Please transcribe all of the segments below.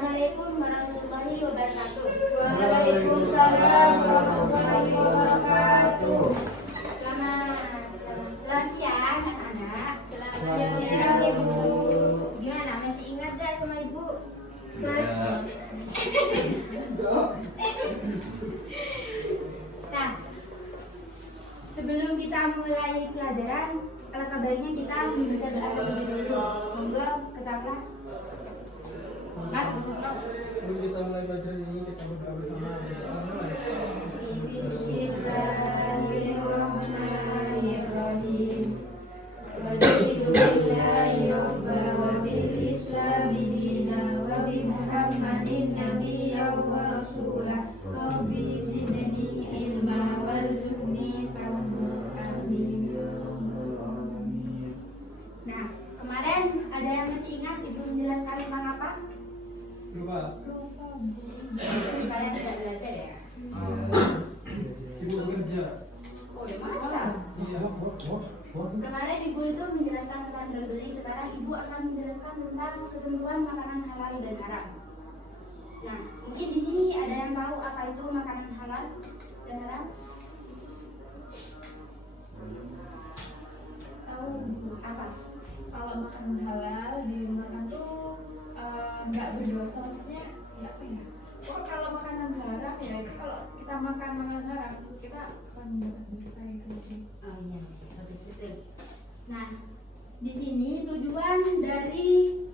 Assalamualaikum warahmatullahi wabarakatuh. Waalaikumsalam warahmatullahi wabarakatuh. Selamat siang anak-anak. Selamat siang, Ibu. Gimana, masih ingat gak sama Ibu? Nah, sebelum kita mulai pelajaran, alangkah baiknya kita membaca doa terlebih dahulu. Monggo ketua kelas. Mas, Sebelum kita mulai belajar ini, kita berdoa bersama. Bismillahirrahmanirrahim. Raditu billahi rabba wa bil islami dina wa bi Muhammadin nabiyya wa rasulah. Rabbi zidni ilma warzuqni fahma. Amin. Nah, kemarin ada yang masih ingat Ibu menjelaskan tentang apa? Lupa. Lupa, Bu. Kalian tidak belajar ya? Sibuk kerja. Oh, ya masa? Iya. Kemarin Ibu itu menjelaskan tentang jual beli, sekarang Ibu akan menjelaskan tentang ketentuan makanan halal dan haram. Nah, mungkin di sini ada yang tahu apa itu makanan halal dan haram? Tahu apa? Kalau makanan halal dimakan tuh nggak berdosa, maksudnya ya apa ya? Oh, kalau makanan haram ya itu kalau kita makan makanan haram kita akan mendapat dosa itu sih. Oh iya, bagus betul. Nah, di sini tujuan dari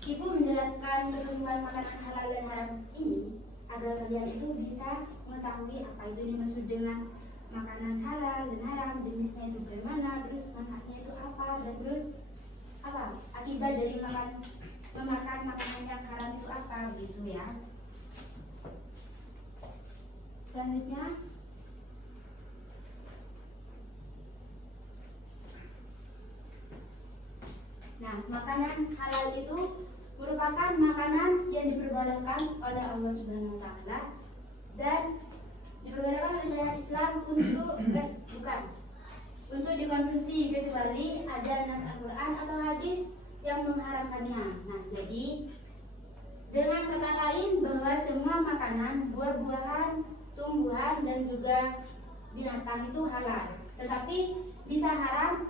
Ibu menjelaskan ketentuan makanan halal dan haram ini agar kalian itu bisa mengetahui apa itu dimaksud dengan makanan halal dan haram, jenisnya itu bagaimana, terus manfaatnya itu apa, dan terus apa akibat dari memakan makanan yang haram itu apa, gitu ya. Selanjutnya, nah, makanan halal itu merupakan makanan yang diperbolehkan oleh Allah Subhanahu wa taala dan diperbolehkan oleh syariat Islam untuk dikonsumsi kecuali ada nas Al-Qur'an atau hadis yang mengharamkannya. Nah, jadi dengan kata lain bahwa semua makanan, buah-buahan, tumbuhan dan juga binatang itu halal, tetapi bisa haram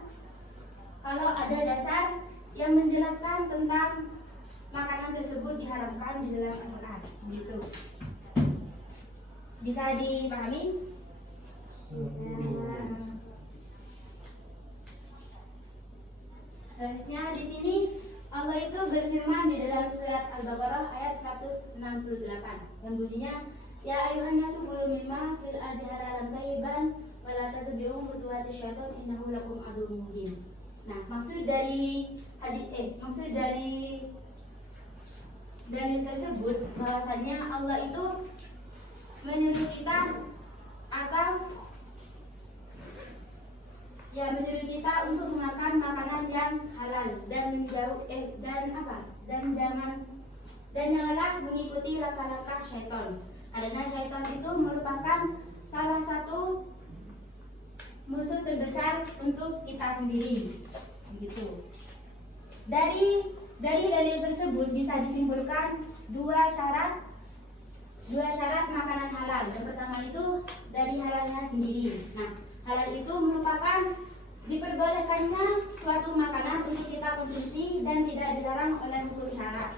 kalau ada dasar yang menjelaskan tentang makanan tersebut diharamkan di dalam Al-Quran, gitu. Bisa dipahami? Selanjutnya di sini Allah itu berfirman di dalam surat Al-Baqarah ayat 168 yang bunyinya, ya ayuhan nasu kulu mimma fil ardi halalan thayyiban wa la tattabi'u khutuwati syaitan innahu lakum aduwwun mubin. Nah, maksud dari dalil tersebut bahwasanya Allah itu menyuruh kita menyuruh kita untuk memakan makanan yang halal dan janganlah mengikuti langkah-langkah syaitan. Karena syaitan itu merupakan salah satu musuh terbesar untuk kita sendiri, begitu. Dari dalil tersebut bisa disimpulkan dua syarat makanan halal. Yang pertama itu dari halalnya sendiri. Nah, halal itu merupakan diperbolehkannya suatu makanan untuk kita konsumsi dan tidak dilarang oleh hukum syara.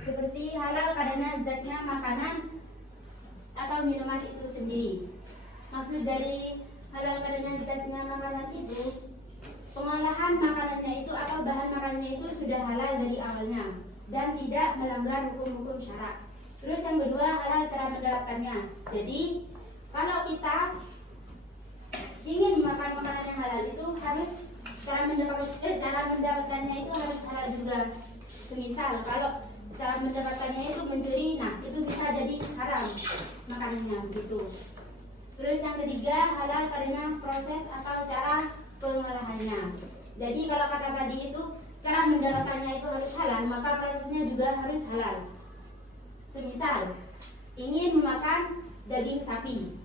Seperti halal karena zatnya makanan atau minuman itu sendiri. Maksud dari halal karena zatnya makanan itu, pengolahan makanannya itu atau bahan makanannya itu sudah halal dari awalnya dan tidak melanggar hukum-hukum syarak. Terus yang kedua, halal cara mendapatkannya. Jadi kalau kita ingin makan makanan yang halal itu harus cara mendapatkannya itu harus halal juga. Semisal kalau cara mendapatkannya itu mencuri, nah itu bisa jadi haram makanannya, begitu. Terus yang ketiga, halal karena proses atau cara pengolahannya. Jadi kalau kata tadi itu cara mendapatkannya itu harus halal, maka prosesnya juga harus halal. Semisal ingin memakan daging sapi,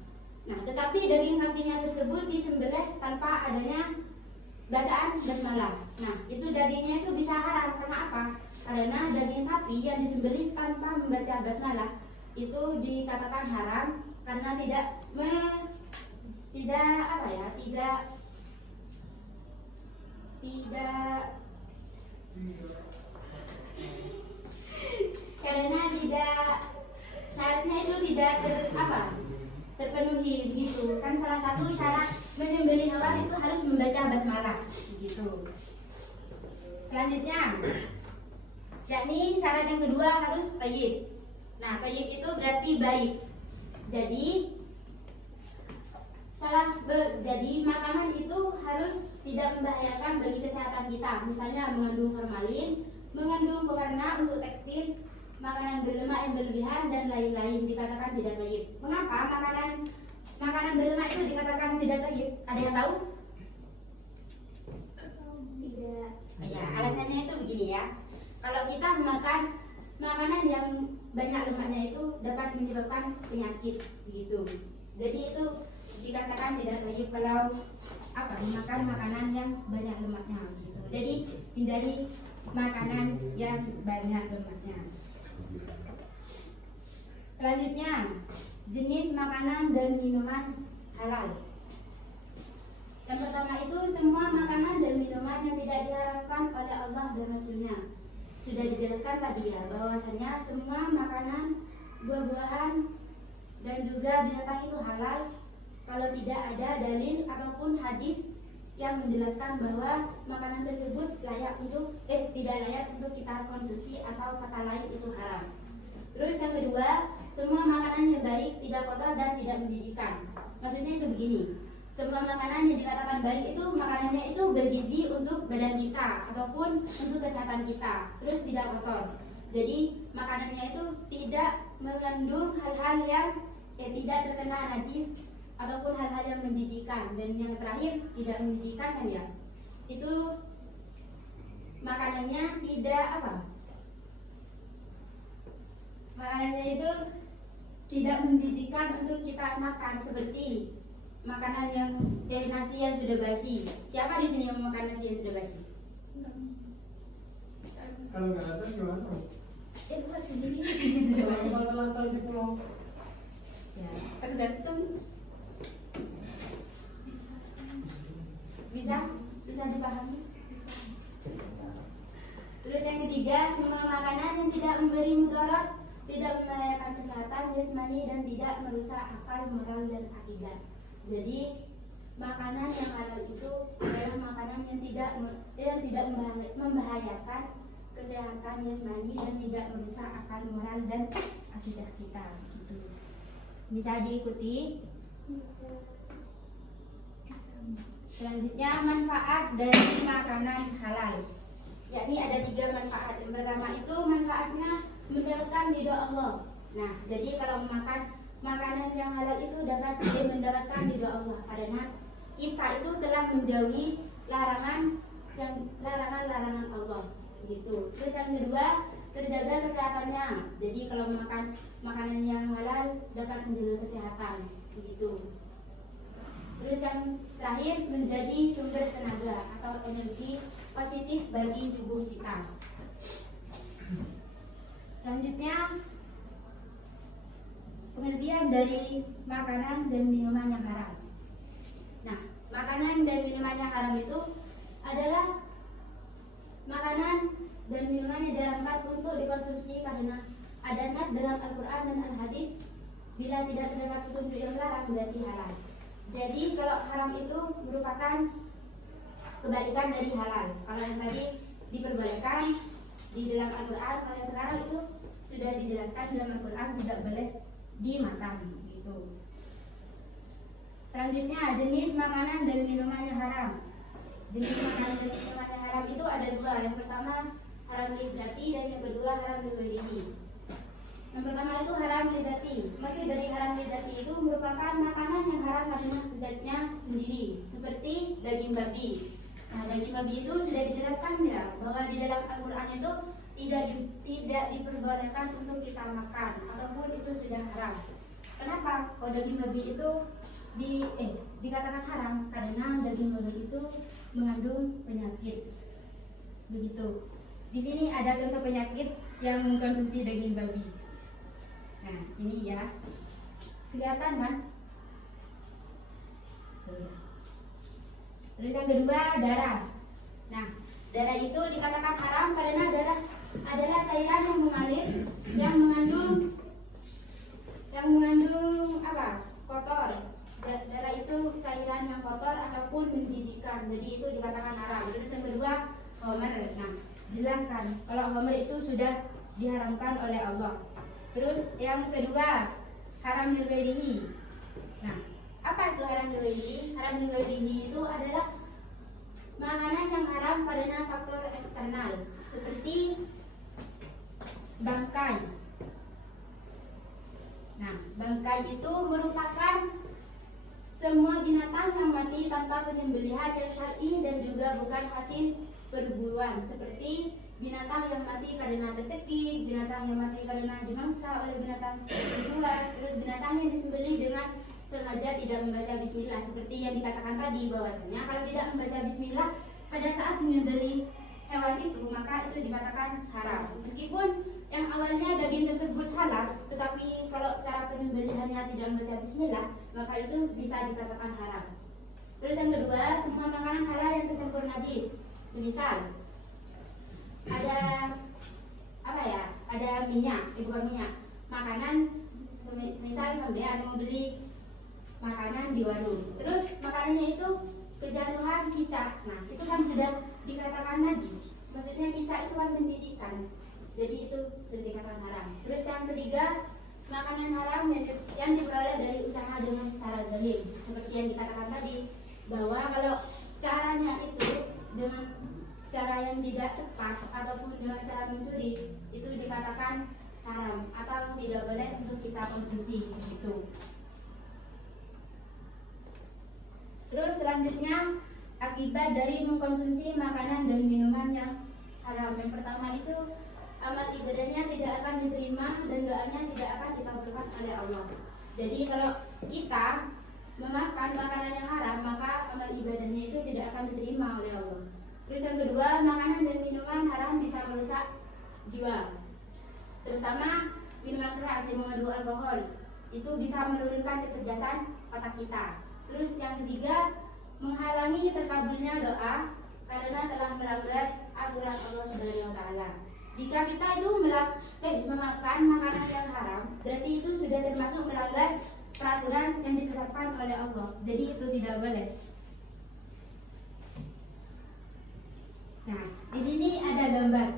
nah tetapi daging sapinya tersebut disembelih tanpa adanya bacaan basmalah. Nah itu dagingnya itu bisa haram karena apa? Karena daging sapi yang disembelih tanpa membaca basmalah itu dikatakan haram karena syaratnya itu tidak terpenuhi begitu kan. Salah satu syarat menyembelih hewan itu harus membaca basmalah begitu. Selanjutnya yakni syarat yang kedua harus thayyib. Nah, thayyib itu berarti baik. Jadi makanan itu harus tidak membahayakan bagi kesehatan kita. Misalnya mengandung formalin, mengandung pewarna untuk tekstil, makanan berlemak yang berlebihan dan lain-lain dikatakan tidak thayyib. Mengapa makanan berlemak itu dikatakan tidak thayyib? Ada yang tahu? Tidak. Ya, alasannya itu begini ya. Kalau kita memakan makanan yang banyak lemaknya itu dapat menyebabkan penyakit begitu. Jadi itu dikatakan tidak thayyib kalau makan makanan yang banyak lemaknya gitu. Jadi hindari makanan yang banyak lemaknya. Selanjutnya, jenis makanan dan minuman halal. Yang pertama itu semua makanan dan minuman yang tidak diharamkan oleh Allah dan Rasulnya. Sudah dijelaskan tadi ya, bahwasanya semua makanan, buah-buahan dan juga binatang itu halal kalau tidak ada dalil ataupun hadis yang menjelaskan bahwa makanan tersebut tidak layak untuk kita konsumsi atau kata lain itu haram. Terus yang kedua, semua makanan yang baik, tidak kotor dan tidak menjijikkan. Maksudnya itu begini, semua makanan yang dikatakan baik itu makanannya itu bergizi untuk badan kita ataupun untuk kesehatan kita, terus tidak kotor. Jadi makanannya itu tidak mengandung hal-hal yang tidak terkena najis ataupun hal-hal yang menjijikkan. Dan yang terakhir tidak menjijikkan kan ya, itu makanannya makanannya itu tidak menjijikkan untuk kita makan, seperti makanan yang nasi yang sudah basi. Siapa di sini yang makan nasi yang sudah basi? Kalau nggak ada gimana? Buat sendiri. Kalau lantai di pulau. Ya, tergantung. Bisa dipahami. Terus yang ketiga, semua makanan yang tidak memberi mudarat, tidak membahayakan kesehatan jasmani dan tidak merusak akal, moral dan akidah. Jadi makanan yang halal itu adalah makanan yang tidak membahayakan kesehatan jasmani dan tidak merusak akal, moral dan akidah kita. Gitu. Bisa diikuti. Selanjutnya, manfaat dari makanan halal. Yakni ada 3 manfaat. Yang pertama itu manfaatnya mendapatkan ridho Allah. Nah, jadi kalau makan makanan yang halal itu dapat mendapatkan ridho Allah karena kita itu telah menjauhi larangan Allah. Begitu. Terus yang kedua, terjaga kesehatannya. Jadi kalau makan makanan yang halal dapat menjaga kesehatan. Begitu. Terus yang terakhir, menjadi sumber tenaga atau energi positif bagi tubuh kita. Selanjutnya, pengertian dari makanan dan minuman yang haram. Nah, makanan dan minuman yang haram itu adalah makanan dan minuman yang diharamkan untuk dikonsumsi karena ada nas dalam Al-Quran dan Al-Hadis. Bila tidak terdapat petunjuk yang melarang berarti haram. Jadi kalau haram itu merupakan kebalikan dari halal. Kalau yang tadi diperbolehkan di dalam Al-Quran, kalau yang sekarang itu sudah dijelaskan dalam Al-Quran tidak boleh dimakan gitu. Selanjutnya, jenis makanan dan minuman yang haram. Jenis makanan dan minuman yang haram itu ada 2. Yang pertama haram lidzati dan yang kedua haram lighairihi. Yang pertama itu haram lidzati. Maksud dari haram lidzati itu merupakan makanan yang haram karena zatnya sendiri, seperti daging babi. Nah, daging babi itu sudah dijelaskan ya bahwa di dalam Al-Quran itu tidak diperbolehkan untuk kita makan ataupun itu sudah haram. Kenapa? Kalau daging babi itu dikatakan haram karena daging babi itu mengandung penyakit. Begitu. Di sini ada contoh penyakit yang mengkonsumsi daging babi. Nah, ini ya. Kelihatan kan? Terus yang kedua, darah. Nah, darah itu dikatakan haram karena darah adalah cairan yang mengalir yang mengandung apa? Kotor. Darah itu cairan yang kotor ataupun menjijikkan. Jadi itu dikatakan haram. Terus yang kedua, homer. Nah, jelaskan kalau homer itu sudah diharamkan oleh Allah. Terus yang kedua, haram lighairihi. Nah, apa itu haram lighairihi? Haram lighairihi itu adalah makanan yang haram karena faktor eksternal seperti bangkai. Nah, bangkai itu merupakan semua binatang yang mati tanpa penyembelihan yang syar'i dan juga bukan hasil perburuan, seperti binatang yang mati karena tercekik, binatang yang mati karena dimangsa oleh binatang buas, terus binatang yang disembelih dengan sengaja tidak membaca bismillah, seperti yang dikatakan tadi bahwasanya kalau tidak membaca bismillah pada saat menyembelih hewan itu maka itu dikatakan haram. Meskipun yang awalnya daging tersebut halal, tetapi kalau cara penyembelihannya tidak membaca bismillah, maka itu bisa dikatakan haram. Terus yang kedua, semua makanan halal yang tercampur najis. Semisal ada apa ya? Ada minyak, bukan minyak. Makanan semisal sampean mau beli makanan di warung. Terus makanannya itu kejatuhan cicak. Nah, itu kan sudah dikatakan najis. Maksudnya cicak itu kan menjijikkan. Jadi itu sudah dikatakan haram. Terus yang ketiga, makanan haram yang diperoleh dari usaha dengan cara zalim. Seperti yang dikatakan tadi, bahwa kalau caranya itu dengan cara yang tidak tepat ataupun dengan cara mencuri, itu dikatakan haram atau tidak boleh untuk kita konsumsi gitu. Terus selanjutnya, akibat dari mengkonsumsi makanan dan minuman yang haram. Yang pertama itu, amal ibadahnya tidak akan diterima dan doanya tidak akan dikabulkan oleh Allah. Jadi kalau kita memakan makanan yang haram, maka amal ibadahnya itu tidak akan diterima oleh Allah. Terus yang kedua, makanan dan minuman haram bisa merusak jiwa, terutama minuman keras yang mengandung alkohol. Itu bisa menurunkan kecerdasan otak kita. Terus yang ketiga, menghalangi terkabulnya doa karena telah melanggar aturan Allah Subhanahu wa taala. Jika kita itu memakan makanan yang haram, berarti itu sudah termasuk melanggar peraturan yang ditetapkan oleh Allah. Jadi itu tidak boleh. Nah, di sini ada gambar.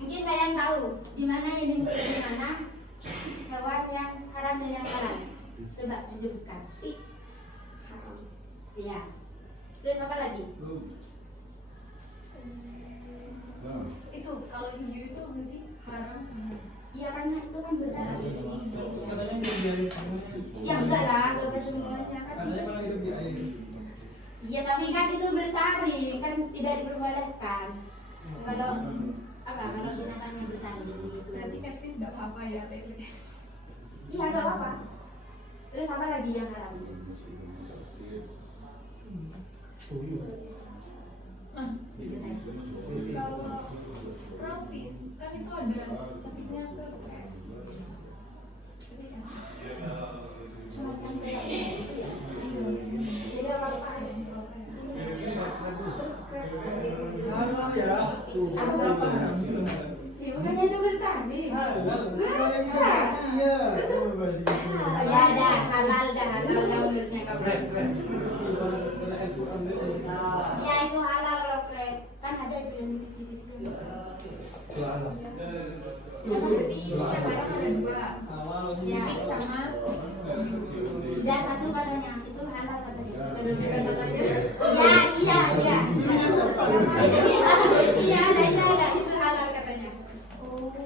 Mungkin kalian tahu di mana hewan yang haram dan yang halal. Coba disebutkan. Haram. Iya. Terus apa lagi? Itu kalau hijau itu berarti haram. Iya, karena itu kan berdarah. Katanya hidup di air. Ya enggak lah, enggak semuanya kan. Katanya Itu. malah hidup di air. Iya, tapi kan itu bertaring, kan tidak diperbolehkan. Kalau apa? Kalau binatangnya bertaring gitu. Berarti catfish nggak apa-apa ya, Teh? Iya, enggak apa-apa. Terus apa lagi yang haram? Nah, kalau rafish kan itu ada sapinya ke Semacam kayak gitu ya. Jadi apa-apa. Terus Halal ya. Tuh, siapa? ya bukannya itu bertaring. Masa? Iya. Ya ada halal menurutnya kamu. Iya itu halal kalau krep. Kan ada itu yang gitu. berarti ini yang haram ada dua. Ya. Mix sama Dan satu katanya itu halal katanya. Iya. Iya ada itu halal katanya.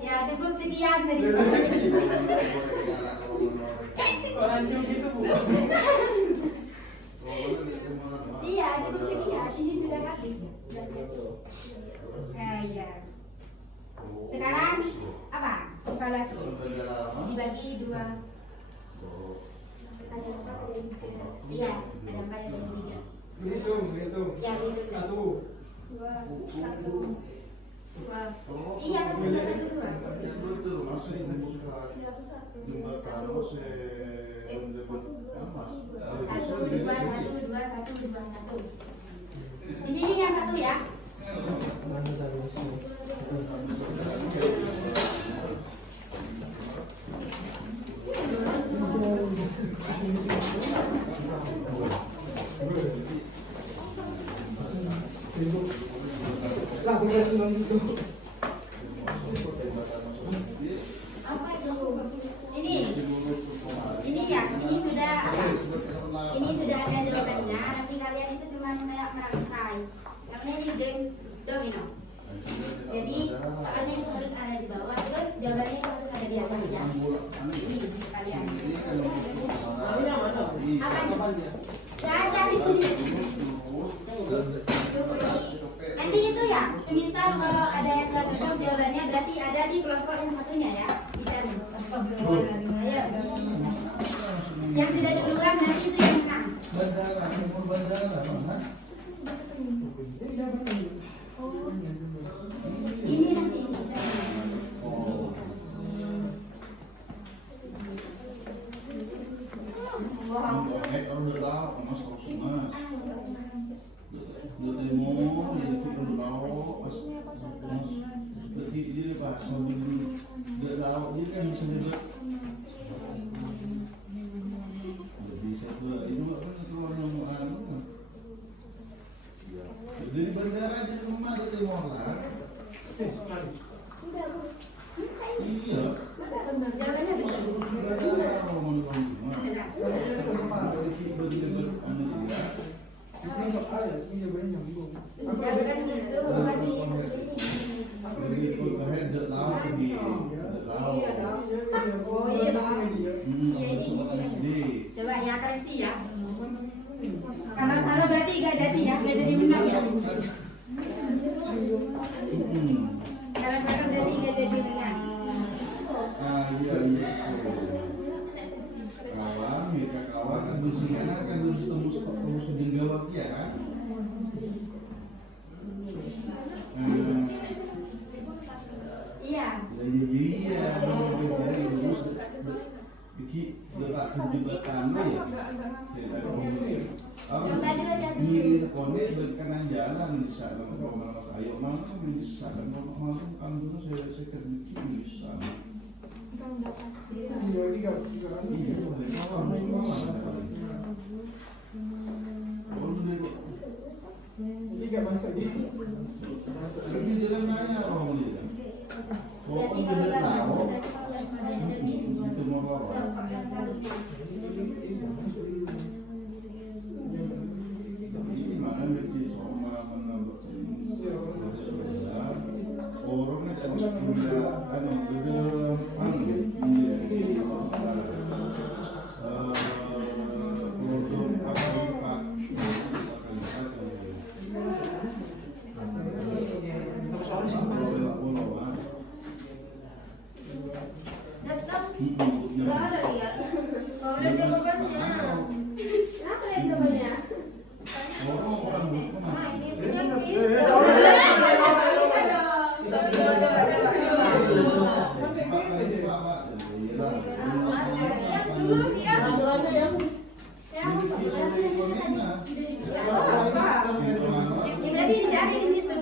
Ya cukup sekian dari Lanjut gitu, Bu. Iya cukup sekian. Ini sudah habis. Iya. Sekarang apa? Evaluasi. Dibagi dua. Ada empat ada yang tiga. Iya, ada empat ada yang tiga. Hitung. Ya, hitung. Satu, Dua, satu, Iya, satu dua satu dua. Satu. Di sini yang satu ya. Mana satu? Lah, bukan cuma itu. Apa itu? Ini ya, ini sudah apa? Ini sudah ada jawabannya. Nanti kalian itu cuma kayak merangkai. Namanya ini game domino. Jadi soalnya itu harus ada di bawah, terus jawabannya itu harus ada di atasnya. Ini kalian. Apa nih? Tidak ada di sini. Nanti itu ya, semisal kalau ada yang nggak cocok jawabannya berarti ada di kelompok yang satunya ya. Dicari. Ayo. Yang sudah duluan nanti itu yang menang. Ini nanti. Dari bandara aja ke rumah ke Timor lah. Iya. Jawabannya betul. Bandara kalau mau ke rumah. Di sini soal ya, ini jawabannya nyambung. Bukan gitu, bukan gitu. Jadi ke head laut pergi. Iya dong. Oh iya dong. Iya ini. Coba ya koreksi ya. Kalau salah berarti gak jadi ya, gak jadi menang ya. Kalau salah berarti gak jadi menang. Kawan, mereka kawan kan bersihkan kan tembus jenggawat ya kan. Iya. Iya. Iki letak jembatan ya. Coba dulu jadi. Ini kone berkenan jalan di sana kalau mas ayo mana bisa dan kalau kan dulu saya kerja bisa. Tiga kali. Iya, boleh kawan. Ini gak masuk dia. Tapi jalan nanya orang dia. Berarti kalau gak masuk, berarti kalau gak masuk ada di Itu mau kelompok yang satunya. mana mesti sama menambah orangnya tidak punya kan Nggak ada lihat. Kalau udah jawabannya. Kenapa lihat jawabannya? orang Ini penyakit. Berarti dicari di situ.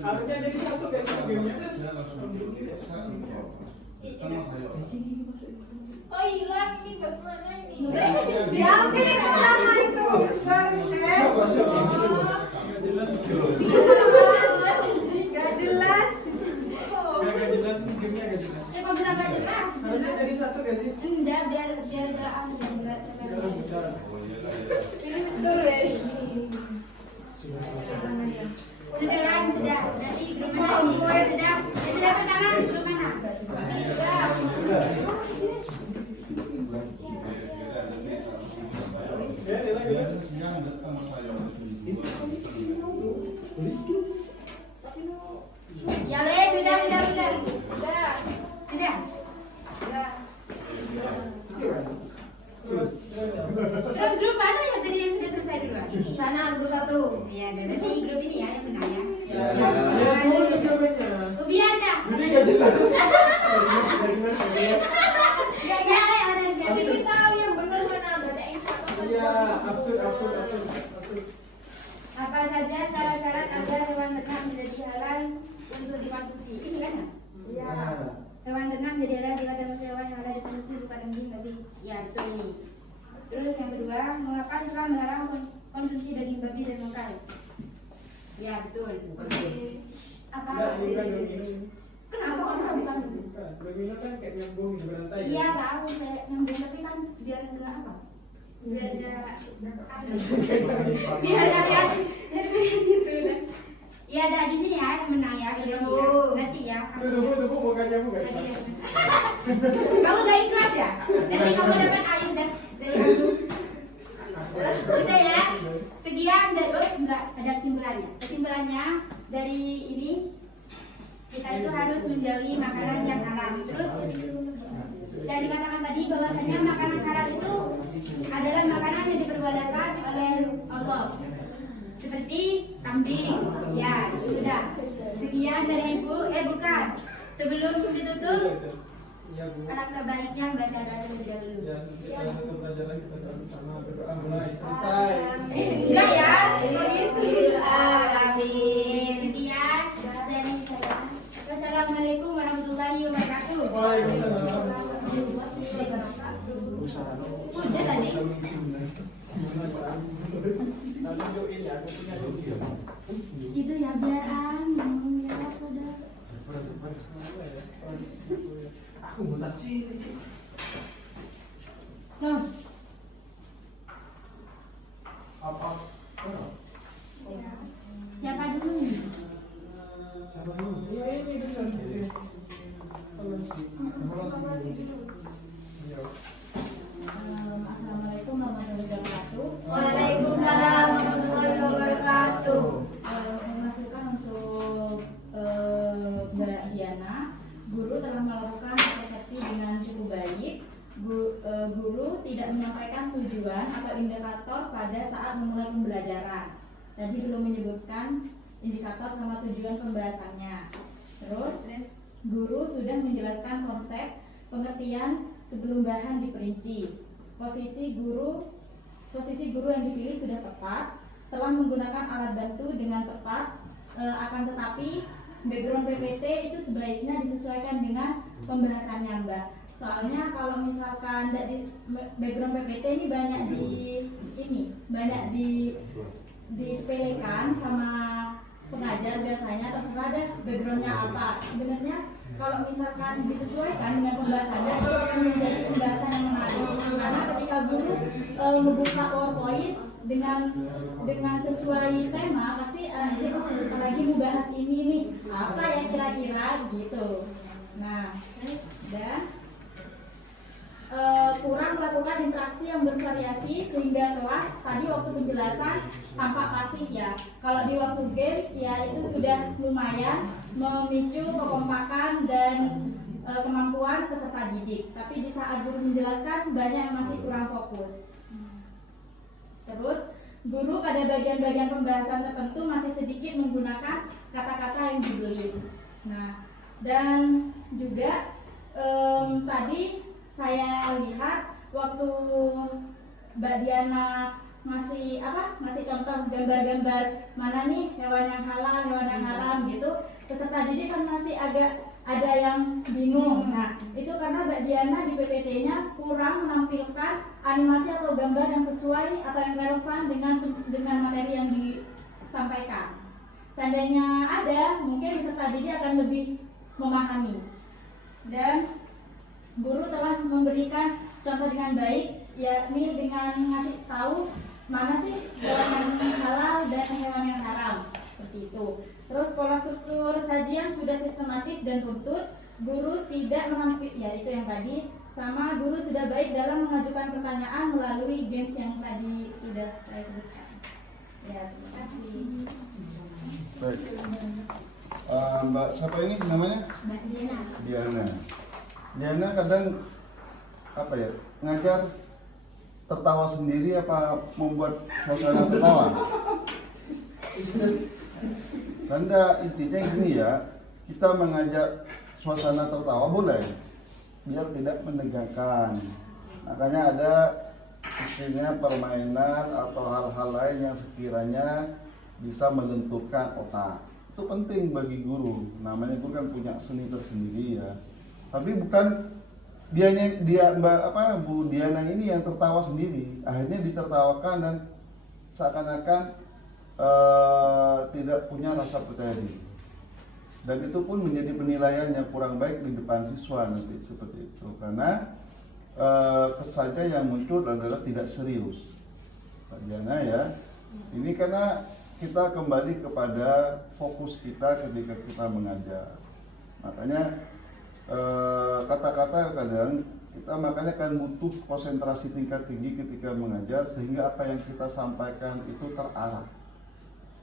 Harusnya jadi satu guys gamenya. Oh hilang ini bagaimana ini? Diambil itu lama itu. Gak jelas. Gak jelas gamenya gak jelas. Kok bisa gak jelas? Harusnya jadi satu guys sih. Enggak, biar gak anu, enggak Bicara. betul wes. Sudah lah, sudah. Berarti belum mana ini? Sudah pertama belum mana? saja syarat-syarat agar hewan ternak menjadi halal untuk dikonsumsi. Ini kan ya? Iya. Hewan ternak menjadi halal jika termasuk hewan yang halal dikonsumsi bukan daging babi. Ya betul ini. Terus yang kedua, mengapa Islam melarang konsumsi daging babi dan bangkai? Ya betul. Apa? Kenapa kok bisa bukan? Berbeda kan kayak nyambung di berantai. Iya tahu kayak nyambung tapi kan biar enggak apa? Biar enggak biar kalian gitu. Iya ada di sini ya yang menang ya nanti ya. Tunggu, bukan nyambung kan? Kamu gak ikhlas ya? Nanti kamu dapat alis dari aku. Udah ya. Sekian dan enggak ada kesimpulannya. Kesimpulannya dari ini kita itu harus menjauhi makanan yang haram. Terus yang dikatakan tadi bahwasanya makanan haram itu adalah makanan yang diperbolehkan oleh Allah. Seperti kambing. Ya, sudah. Sekian dari Ibu. Bukan. Sebelum ditutup, Iya Bu. alangkah baiknya baca doa terlebih dahulu. Ya, kita untuk pelajaran kita bersama berdoa mulai selesai. Enggak ya? Amin. Sekian dari saya. Wassalamualaikum warahmatullahi wabarakatuh. Waalaikumsalam. Udah tadi. Nanti join ya, aku punya join. Itu ya biar anu ya udah. Aku mau tas sini. Loh, Apa? siapa dulu nih? Siapa dulu? Iya ini bisa. Assalamualaikum warahmatullahi wabarakatuh. Waalaikumsalam warahmatullahi wabarakatuh. Masukan untuk Mbak Diana, guru telah melakukan persepsi dengan cukup baik. Guru tidak menyampaikan tujuan atau indikator pada saat memulai pembelajaran. Tadi belum menyebutkan indikator sama tujuan pembahasannya. Terus guru sudah menjelaskan konsep pengertian sebelum bahan diperinci. Posisi guru yang dipilih sudah tepat, telah menggunakan alat bantu dengan tepat, akan tetapi background PPT itu sebaiknya disesuaikan dengan pembahasannya Mbak. Soalnya kalau misalkan dari background PPT ini banyak disepelekan sama pengajar biasanya, terserah ada backgroundnya apa. Sebenarnya kalau misalkan disesuaikan dengan pembahasannya itu akan menjadi pembahasan yang menarik, karena ketika guru membuka PowerPoint dengan sesuai tema pasti lagi mau bahas ini nih apa ya kira-kira gitu. Nah dan kurang melakukan interaksi yang bervariasi sehingga kelas tadi waktu penjelasan tampak pasif ya. Kalau di waktu games ya itu sudah lumayan memicu kekompakan dan kemampuan peserta didik. Tapi di saat guru menjelaskan banyak yang masih kurang fokus. Terus guru pada bagian-bagian pembahasan tertentu masih sedikit menggunakan kata-kata yang dibeli. Nah dan juga tadi saya lihat waktu Mbak Diana ngasih contoh gambar-gambar mana nih hewan yang halal, hewan yang haram gitu, peserta didik kan masih agak ada yang bingung. Nah itu karena Mbak Diana di PPT-nya kurang menampilkan animasi atau gambar yang sesuai atau yang relevan dengan materi yang disampaikan. Seandainya ada, mungkin peserta didik akan lebih memahami. Dan guru telah memberikan contoh dengan baik, yakni dengan ngasih tahu mana sih hewan yang halal dan hewan yang haram, seperti itu. Terus pola struktur sajian sudah sistematis dan runtut. Guru tidak menampil, ya itu yang tadi. Sama guru sudah baik dalam mengajukan pertanyaan melalui games yang tadi sudah saya sebutkan. Ya, terima kasih. Baik. Mbak siapa ini namanya? Mbak Diana. Diana kadang apa ya, ngajar tertawa sendiri apa membuat suasana tertawa? Karena intinya gini ya, kita mengajak suasana tertawa boleh, biar tidak menegangkan. Makanya ada istilahnya permainan atau hal-hal lain yang sekiranya bisa menentukan otak. Itu penting bagi guru. Namanya guru kan punya seni tersendiri ya. Tapi bukan Bu Diana ini yang tertawa sendiri. Akhirnya ditertawakan dan seakan-akan tidak punya rasa percaya diri. Dan itu pun menjadi penilaian yang kurang baik di depan siswa nanti seperti itu. Karena kesannya yang muncul adalah tidak serius, Pak Diana ya. Ini karena kita kembali kepada fokus kita ketika kita mengajar. Makanya kata-kata kadang kita makanya kan butuh konsentrasi tingkat tinggi ketika mengajar sehingga apa yang kita sampaikan itu terarah,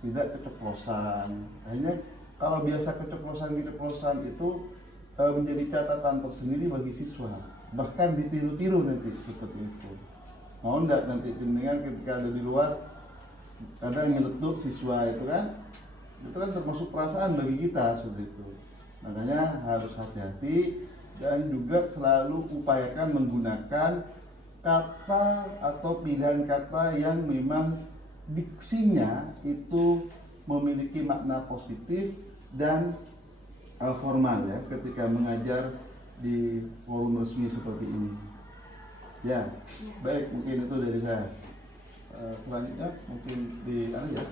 tidak keceplosan. Akhirnya kalau biasa keceplosan itu menjadi catatan tersendiri bagi siswa, bahkan ditiru-tiru nanti seperti itu. Mau enggak nanti jenengan ketika ada di luar kadang nyeletuk siswa itu kan termasuk perasaan bagi kita seperti itu. Makanya harus hati-hati dan juga selalu upayakan menggunakan kata atau pilihan kata yang memang diksinya itu memiliki makna positif dan formal ya ketika mengajar di forum resmi seperti ini. Ya, baik, mungkin itu dari saya. Selanjutnya mungkin di ya.